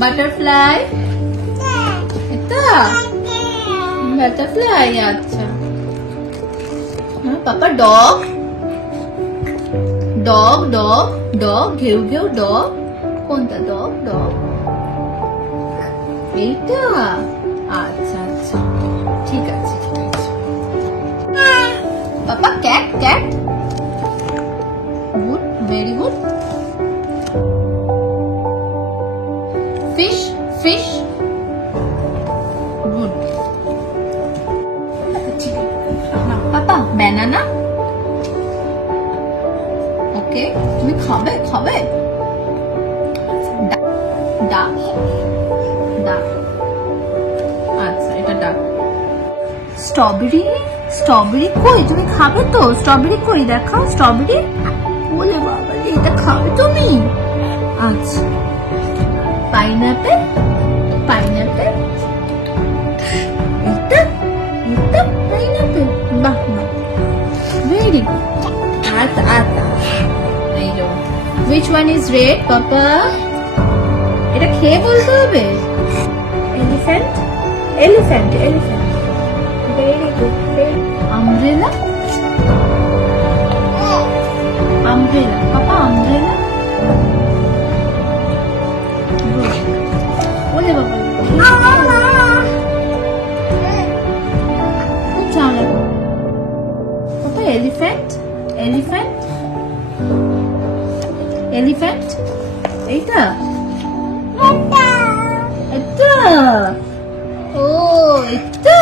বাটারফ্লাই এটা বাটারফ্লাই আচ্ছা পাপা dog dog dog dog ঘেউ ঘেউ ডগ কোনটা ডগ ডগ এইটা আচ্ছা আচ্ছা ঠিক আছে papa cat cat good very good fish fish good papa banana okay তুমি খাবে খাবে ডাক ডাক আচ্ছা এটা ডাক স্ট্রবেরি স্ট্রবেরি কই তুমি খাবে তো স্ট্রবেরি কই দেখাও স্ট্রবেরি বলে বাবা এটা খাবে তুমি আচ্ছা পাইনাপেল পাইনাপেল এটা এটা পাইনাপেল বাহ বাহ ভেরি গুড আতা আতা এই লো which one is red papa এটা খেয়ে বলতে হবে elephant elephant elephant very good umbrella umbrella papa umbrella বলে বাবা পাপা এলিফ্যান্ট এলিফ্যান্ট এলিফ্যান্ট এইটা এটা ও এটা